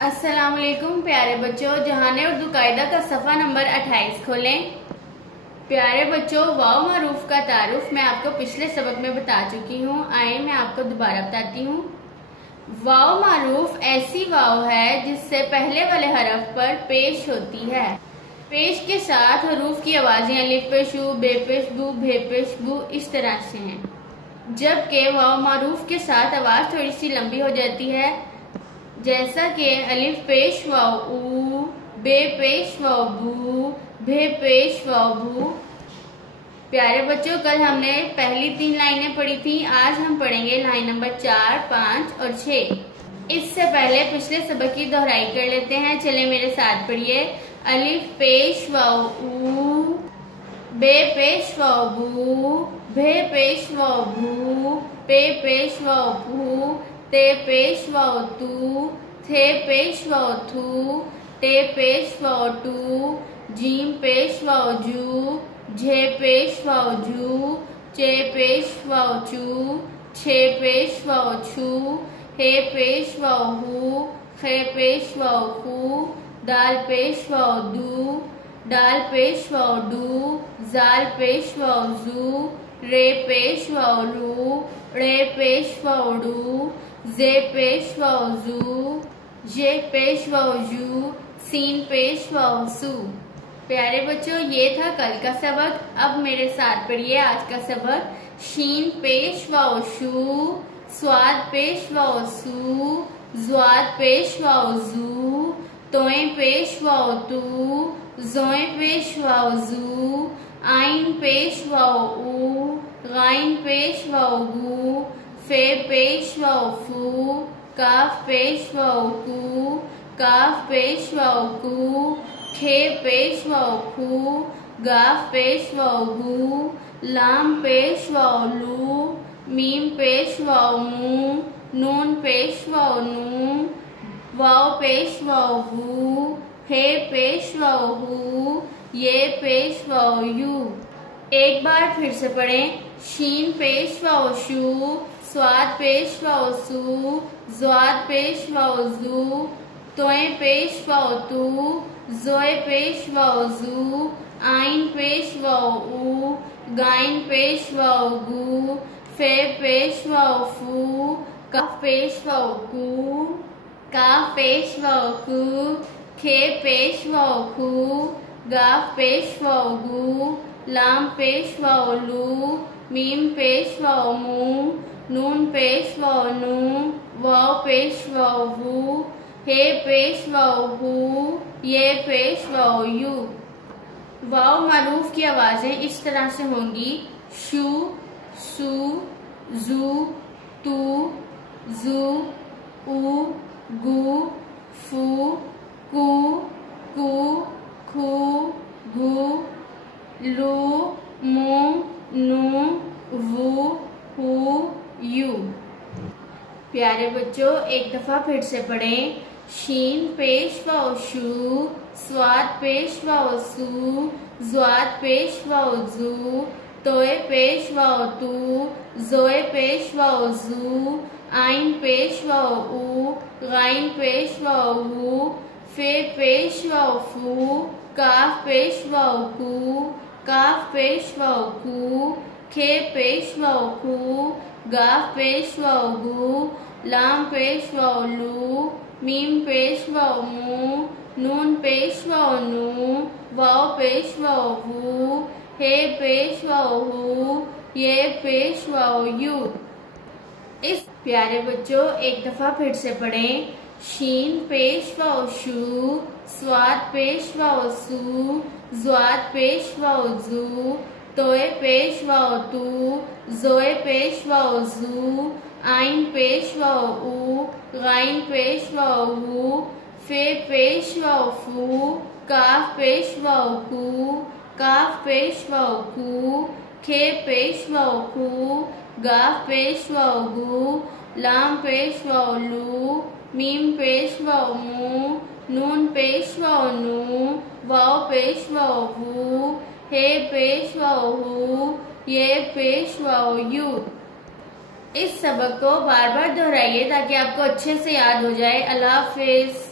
अस्सलाम वालेकुम प्यारे बच्चों, जहाने उर्दू कायदा का सफ़ा नंबर 28 खोलें। प्यारे बच्चों, वाव मरूफ का तारुफ मैं आपको पिछले सबक में बता चुकी हूँ। आए मैं आपको दोबारा बताती हूँ। वाव मरूफ ऐसी वाव है जिससे पहले वाले हरफ पर पेश होती है। पेश के साथ हरूफ की आवाजें अलिफ पेश उ, बे पेश बू, भे पेश बू इस तरह से हैं। जबकि वाव मरूफ के साथ आवाज थोड़ी सी लंबी हो जाती है, जैसा कि अलिफ पेश वाव ऊ, बे पेश वाव बू, भे पेश वाव बू। प्यारे बच्चों, कल हमने पहली 3 लाइनें पढ़ी थी। आज हम पढ़ेंगे लाइन नंबर 4, 5 और 6। इससे पहले पिछले सबक की दोहराई कर लेते हैं। चले मेरे साथ पढ़िए। अलिफ पेश वाव ऊ, बे पेश वाव बू, भे पेश वाव बू, पे पेश वाव भू, ते पेश वाव तू, थे पेश वाव थू, टे पेश वाव टू, जीम पेश वाव जू, झे पेश वाव जू, चे पेश वाव चू, छे पेश वाव छू, हे पेश वाव हू, खे पेश वाव हू, दाल पेश वाव दू, डाल पेश वाव डू, जाल पेश वाव जू, रे पेश वाव रू, रे पेश वाव डू, जे पेश वाव जू, जे पेश वाव जू, सीन पेश वाव सू। प्यारे बच्चों, ये था कल का सबक। अब मेरे साथ पढ़िए आज का सबक। शीन पेश वाव शू, स्वाद पेश वाव सू, ज्वाद पेश वाव जू, तोए पेश वाव तू, जोए पेश वाव जू, आइन पेश वाव ऊ, गाइन पेश वाव गू, फे पेश वाव फू, काफ पेश वाव कू, काफ पेश वाव कू, खे पेश वाव खू, गाफ पेश वाव गू, लाम पेश वाव लू, मीम पेश वाव मू, नून पेश वाव नू, वाव पेश वाव वू, हे पेश वाव हू, ये पेश वाव यू। एक बार फिर से पढ़ें। शीन पेश वाव शू, स्वाद पेश वाव सू, ज्वाद पेश वाव जू, तोए पेश वाव तू, जोए पेश वाव जू, आइन पेश वाव ऊ, गाइन पेश वाव गू, फे पेश वाव फू, कफ पेश वाव कू, काफ पेश वाव कू, खे पेश वाव खू, गाफ पेश वाव गू, लाम पेश वाव लू, मीम पेश वाव मू, नून पेश वाव नू, वाव पेश वाव वू, हे पेश वाव हू, ये पेश वाव यू। वाव मरूफ की आवाजें इस तरह से होंगी। शू, सू, जू, तू, जू, ऊ, गू, फू, कू, कू, खू, गू, लू, मू, नू, वू, हू, यू। प्यारे बच्चों, एक दफा फिर से पढ़ें। शीन पेश वाव शू, स्वाद पेश वाव सू, ज्वाद पेश वाव जू, तोए पेश वाव तू, जोए पेश वाव जू, आइन पेश वाव ऊ, गाइन पेश वाव हू, फे पेश वाव फू, काफ पेश वाव कू, काफ पेश वाव कू, खे पेश वाव खू, गाफ पेश वाव गू, लाम पेश वाव लू, मीम पेश वाव मू, नून पेश वाव नू, वाव पेश वाव वू, हे पेश वाव हू, ये पेश वाव यू। इस प्यारे बच्चों, एक दफा फिर से पढ़ें। शीन पेश वाव शू, स्वाद पेश वाव सू, ज्वाद पेश वाव जू, तोए पेश वाव तू, जोए पेश वाव जू, आइन पेश वाव ऊ, गाइन पेश वाव हू, फे पेश वाव फू, काफ पेश वाव कू, काफ पेश वाव कू, खे पेश वाव खू, गाफ पेश वाव गू, लाम पेश वाव लू, मीम पेश वाव मू, नून पेश वाव नू, वाव पेश वाव वू, हे पेश वाव हू, ये पेश वाव यू। इस सबक को बार बार दोहराइए ताकि आपको अच्छे से याद हो जाए। अल्लाह हाफिज।